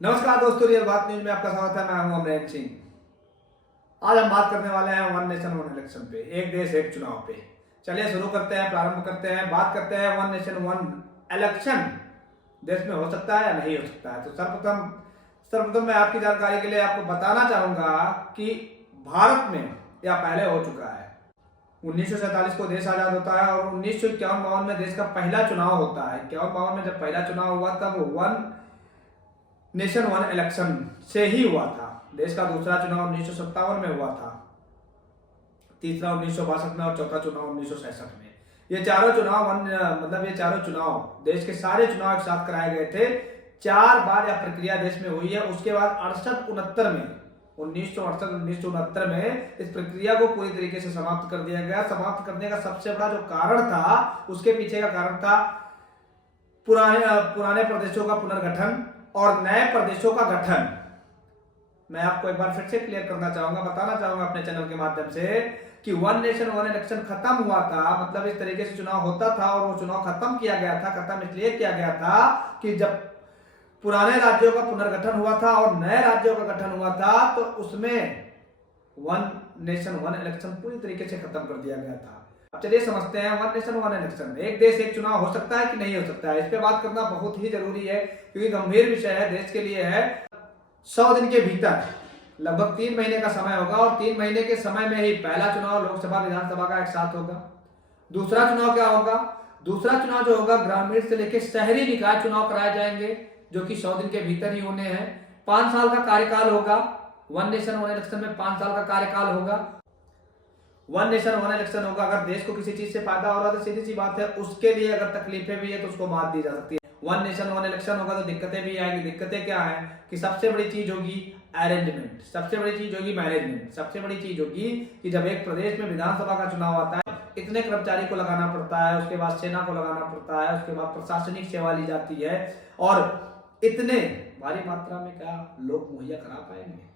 नमस्कार दोस्तों, रियल बात न्यूज में आपका स्वागत है। मैं हूं अमरेंद्र सिंह। आज हम बात करने वाले हैं वन नेशन वन इलेक्शन पे, एक देश एक चुनाव पे। चलिए शुरू करते हैं, प्रारंभ करते हैं, बात करते हैं वन नेशन वन इलेक्शन देश में हो सकता है या नहीं हो सकता है। तो सर्वप्रथम मैं आपकी जानकारी के लिए आपको बताना चाहूंगा कि भारत में यह पहले हो चुका है। 1947 को देश आजाद होता है और 1951-52 में देश का पहला चुनाव होता है। 51-52 में जब पहला चुनाव हुआ तब वन नेशन वन इलेक्शन से ही हुआ था। देश का दूसरा चुनाव 1957 में हुआ था, तीसरा 1962 में और चौथा चुनाव 1967 में। ये चारों चुनाव देश के सारे चुनाव एक साथ कराए गए थे। 4 बार यह प्रक्रिया देश में हुई है। उसके बाद 68-69 में 1968-1969 में इस प्रक्रिया को पूरी तरीके से समाप्त कर दिया गया। समाप्त करने का सबसे बड़ा जो कारण था, उसके पीछे का कारण था पुराने प्रदेशों का पुनर्गठन और नए प्रदेशों का गठन। मैं आपको एक बार फिर से क्लियर करना चाहूंगा, बताना चाहूंगा अपने चैनल के माध्यम से कि वन नेशन वन इलेक्शन खत्म हुआ था। मतलब इस तरीके से चुनाव होता था और वो चुनाव खत्म किया गया था। खत्म इसलिए किया गया था कि जब पुराने राज्यों का पुनर्गठन हुआ था और नए राज्यों का गठन हुआ था, तो उसमें वन नेशन वन इलेक्शन पूरी तरीके से खत्म कर दिया गया था। अब चलिए समझते हैं वन नेशन वन इलेक्शन, एक देश एक चुनाव हो सकता है कि नहीं हो सकता है। इस पे बात करना बहुत ही जरूरी है क्योंकि गंभीर विषय है, देश के लिए है। 100 दिन के भीतर लगभग 3 महीने का समय होगा और 3 महीने के समय में ही पहला चुनाव लोकसभा विधानसभा का एक साथ होगा। दूसरा चुनाव क्या होगा? दूसरा चुनाव जो होगा, ग्रामीण से लेकर शहरी निकाय चुनाव कराए जाएंगे जो कि 100 दिन के भीतर ही होने हैं। 5 साल का कार्यकाल होगा। वन नेशन वन इलेक्शन में 5 साल का कार्यकाल होगा। वन नेशन वन इलेक्शन होगा। अगर देश को किसी चीज से फायदा हो रहा है तो सीधी सी बात है, उसके लिए अगर तकलीफें भी है तो उसको मात दी जा सकती है। वन नेशन वन इलेक्शन होगा तो दिक्कतें भी आएंगी। दिक्कतें क्या है कि सबसे बड़ी चीज होगी अरेंजमेंट, सबसे बड़ी चीज होगी मैनेजमेंट, सबसे बड़ी चीज होगी कि जब एक प्रदेश में विधानसभा का चुनाव आता है, इतने कर्मचारी को लगाना पड़ता है, उसके बाद सेना को लगाना पड़ता है, उसके बाद प्रशासनिक सेवा ली जाती है और इतने भारी मात्रा में क्या लोग मुहैया करा पाएंगे?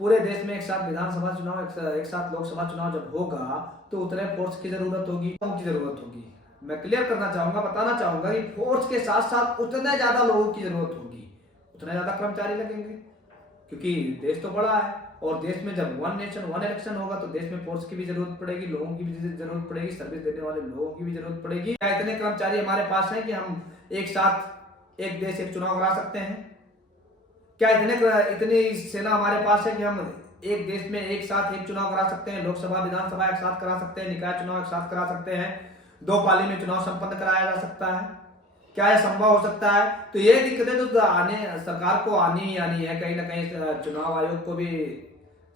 पूरे देश में एक साथ विधानसभा चुनाव, एक साथ लोकसभा चुनाव जब होगा तो उतने फोर्स की जरूरत होगी, लोगों की जरूरत होगी। मैं क्लियर करना चाहूंगा, बताना चाहूंगा कि फोर्स के साथ साथ उतने ज्यादा लोगों की जरूरत होगी, उतने ज्यादा कर्मचारी लगेंगे क्योंकि देश तो बड़ा है। और देश में जब वन नेशन वन इलेक्शन होगा तो देश में फोर्स की भी जरूरत पड़ेगी, लोगों की भी जरूरत पड़ेगी, सर्विस देने वाले लोगों की भी जरूरत पड़ेगी। क्या इतने कर्मचारी हमारे पास हैं कि हम एक साथ एक देश एक चुनाव करा सकते हैं? क्या इतनी सेना हमारे पास है कि हम एक देश में एक साथ एक चुनाव करा सकते हैं? लोकसभा विधानसभा एक साथ करा सकते हैं, निकाय चुनाव एक साथ करा सकते हैं, 2 पाली में चुनाव संपन्न कराया जा सकता है? क्या यह संभव हो सकता है? तो ये दिक्कतें तो सरकार को आनी ही आनी है। कहीं ना कहीं चुनाव आयोग को भी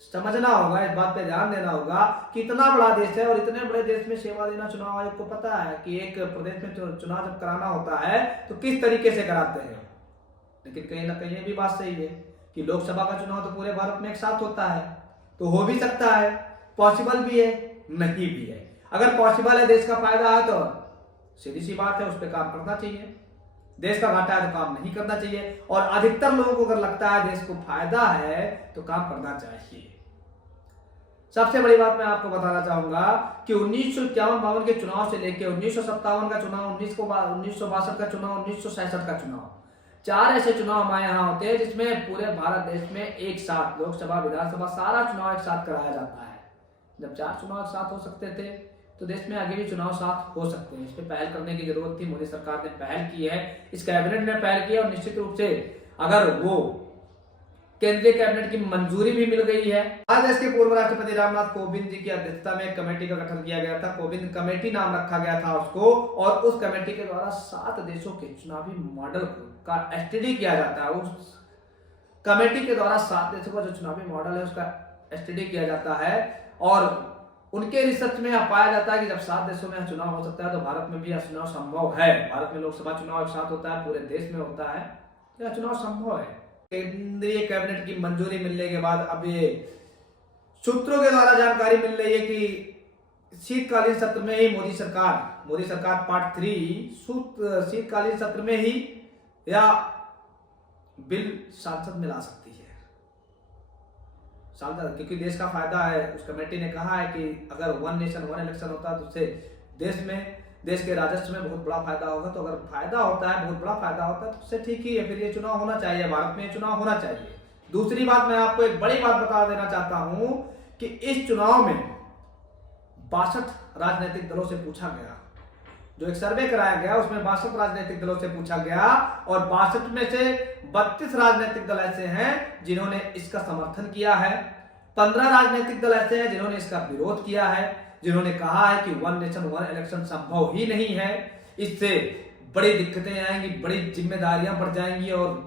समझना होगा, इस बात पे ध्यान देना होगा कि इतना बड़ा देश है और इतने बड़े देश में सेवा देना चुनाव आयोग को पता है कि एक प्रदेश में चुनाव जब कराना होता है तो किस तरीके से कराते हैं। लेकिन कहीं ना कहीं ये भी बात सही है कि लोकसभा का चुनाव तो पूरे भारत में एक साथ होता है, तो हो भी सकता है, पॉसिबल भी है, नहीं भी है। अगर पॉसिबल है, देश का फायदा है, तो सीधी सी बात है, उस पर काम करना चाहिए। देश का घाटा है तो काम नहीं करना चाहिए। और अधिकतर लोगों को अगर लगता है देश को फायदा है तो काम करना चाहिए। सबसे बड़ी बात मैं आपको बताना चाहूंगा कि 1951-52 के चुनाव से लेकर 1957 का चुनाव, 1962 का चुनाव, 1966 का चुनाव, 4 ऐसे चुनाव हमारे यहाँ होते हैं जिसमें पूरे भारत देश में एक साथ लोकसभा विधानसभा सारा चुनाव एक साथ कराया जाता है। जब 4 चुनाव एक साथ हो सकते थे तो देश में आगे भी चुनाव साथ हो सकते हैं। इस पर पहल करने की जरूरत थी, मोदी सरकार ने पहल की है, इस कैबिनेट ने पहल की है और निश्चित रूप से अगर वो केंद्रीय कैबिनेट की मंजूरी भी मिल गई है। आज देश के पूर्व राष्ट्रपति रामनाथ कोविंद जी की अध्यक्षता में एक कमेटी का गठन किया गया था, कोविंद कमेटी नाम रखा गया था उसको, और उस कमेटी के द्वारा 7 देशों के चुनावी मॉडल का स्टडी किया जाता है। उस कमेटी के द्वारा 7 देशों का जो चुनावी मॉडल है उसका स्टडी किया जाता है और उनके रिसर्च में पाया जाता है कि जब 7 देशों में चुनाव हो सकता है तो भारत में भी यह चुनाव संभव है। भारत में लोकसभा चुनाव एक साथ होता है, पूरे देश में होता है, यह चुनाव संभव है। केंद्रीय कैबिनेट की मंजूरी मिलने के बाद अब ये सूत्रों के द्वारा जानकारी मिल रही है कि शीतकालीन सत्र में ही मोदी सरकार पार्ट 3 शीतकालीन सत्र में ही या बिल संसद में ला सकती है। सांसद, क्योंकि देश का फायदा है। उस कमेटी ने कहा है कि अगर वन नेशन वन इलेक्शन होता है तो उससे देश में देश के राजस्व में बहुत बड़ा फायदा होगा। तो अगर फायदा होता है, बहुत बड़ा फायदा होता है, तो उससे ठीक ही है, फिर ये चुनाव होना चाहिए, भारत में ये चुनाव होना चाहिए। दूसरी बात, मैं आपको एक बड़ी बात बता देना चाहता हूं कि इस चुनाव में 62 राजनीतिक दलों से पूछा गया, जो एक सर्वे कराया गया उसमें 62 राजनीतिक दलों से पूछा गया, और 62 में से 32 राजनीतिक दल ऐसे हैं जिन्होंने इसका समर्थन किया है, 15 राजनीतिक दल ऐसे हैं जिन्होंने इसका विरोध किया है, जिन्होंने कहा है कि वन नेशन वन इलेक्शन संभव ही नहीं है, इससे बड़ी दिक्कतें आएंगी, बड़ी जिम्मेदारियां बढ़ जाएंगी, और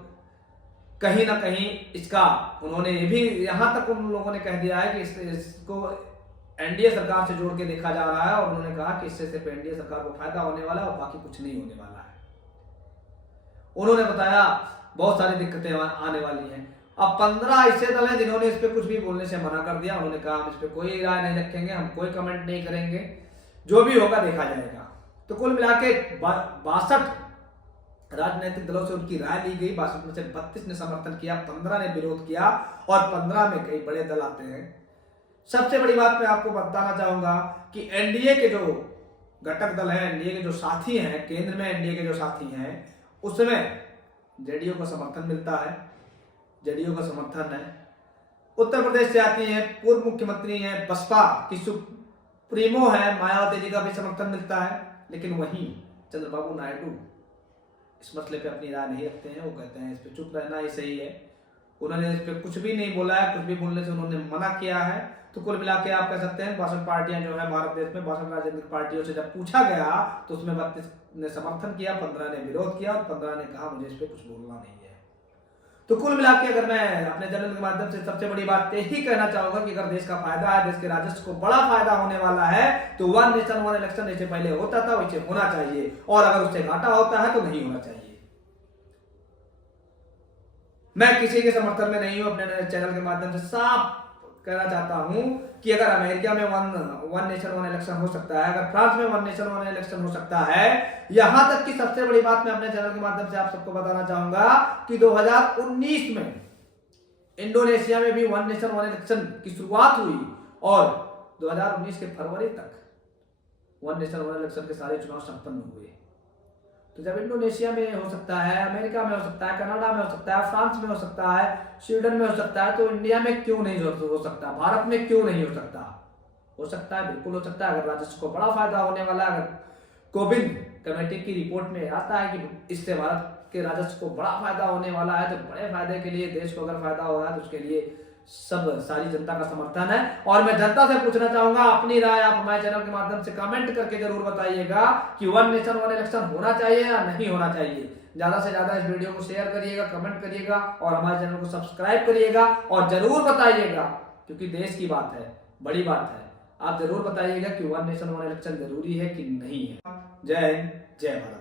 कहीं ना कहीं इसका उन्होंने ये भी यहां तक उन लोगों ने कह दिया है कि इसको एनडीए सरकार से जोड़ के देखा जा रहा है, और उन्होंने कहा कि इससे सिर्फ एनडीए सरकार को फायदा होने वाला है और बाकी कुछ नहीं होने वाला है। उन्होंने बताया बहुत सारी दिक्कतें आने वाली हैं। अब 15 ऐसे दल हैं जिन्होंने इस पे कुछ भी बोलने से मना कर दिया। उन्होंने कहा हम इस पे कोई राय नहीं रखेंगे, हम कोई कमेंट नहीं करेंगे, जो भी होगा देखा जाएगा। तो कुल मिला के 62 राजनीतिक दलों से उनकी राय ली गई, 62 में से 32 ने समर्थन किया, 15 ने विरोध किया, और 15 में कई बड़े दल आते हैं। सबसे बड़ी बात मैं आपको बताना चाहूंगा कि एनडीए के जो घटक दल हैं, एनडीए के जो साथी हैं, केंद्र में एनडीए के जो साथी हैं, उसमें जेडीयू को समर्थन मिलता है, जेडीयू का समर्थन है। उत्तर प्रदेश से आती है, पूर्व मुख्यमंत्री हैं, बसपा की सुप्रीमो है मायावती जी का भी समर्थन मिलता है। लेकिन वहीं चंद्रबाबू नायडू इस मसले पे अपनी राय नहीं रखते हैं, वो कहते हैं इस पे चुप रहना ही सही है। उन्होंने इस पे कुछ भी नहीं बोला है, कुछ भी बोलने से उन्होंने मना किया है। तो कुल मिला के आप कह सकते हैं 62 पार्टियां जो है भारत देश में, 62 राजनीतिक पार्टियों से जब पूछा गया तो उसमें 32 ने समर्थन किया, 15 ने विरोध किया, और 15 ने कहा मुझे इस पे कुछ बोलना नहीं है। तो कुल मिला के अगर मैं अपने चैनल के माध्यम से सबसे बड़ी बात यही कहना चाहूंगा कि अगर देश का फायदा है, देश के राजस्व को बड़ा फायदा होने वाला है, तो वन नेशन वन इलेक्शन जैसे पहले होता था वैसे होना चाहिए, और अगर उससे घाटा होता है तो नहीं होना चाहिए। मैं किसी के समर्थन में नहीं हूं, अपने चैनल के माध्यम से साफ कहना चाहता हूं कि अगर अमेरिका में वन नेशन वन इलेक्शन हो सकता है, अगर फ्रांस में वन नेशन वन इलेक्शन हो सकता है, यहां तक कि सबसे बड़ी बात मैं अपने चैनल के माध्यम से आप सबको बताना चाहूंगा कि 2019 में इंडोनेशिया में भी वन नेशन वन इलेक्शन की शुरुआत हुई, और 2019 के फरवरी तक वन नेशन वन इलेक्शन के सारे चुनाव संपन्न हुए। तो जब इंडोनेशिया में हो सकता है, अमेरिका में हो सकता है, कनाडा में हो सकता है, फ्रांस में हो सकता है, स्वीडन में हो सकता है, तो इंडिया में क्यों नहीं हो सकता, भारत में क्यों नहीं हो सकता? हो सकता है, बिल्कुल हो सकता है। अगर राजस्व को बड़ा फायदा होने वाला है, अगर कोविंद कमेटी की रिपोर्ट में आता है कि इससे भारत के राजस्व को बड़ा फायदा होने वाला है, तो बड़े फायदे के लिए, देश को अगर फायदा हो रहा है तो उसके लिए सब सारी जनता का समर्थन है। और मैं जनता से पूछना चाहूंगा, अपनी राय आप हमारे चैनल के माध्यम से कमेंट करके जरूर बताइएगा कि वन नेशन वन इलेक्शन होना चाहिए या नहीं होना चाहिए। ज्यादा से ज्यादा इस वीडियो को शेयर करिएगा, कमेंट करिएगा, और हमारे चैनल को सब्सक्राइब करिएगा, और जरूर बताइएगा, क्योंकि देश की बात है, बड़ी बात है, आप जरूर बताइएगा कि वन नेशन वन इलेक्शन जरूरी है कि नहीं है। जय हिंद, जय भारत।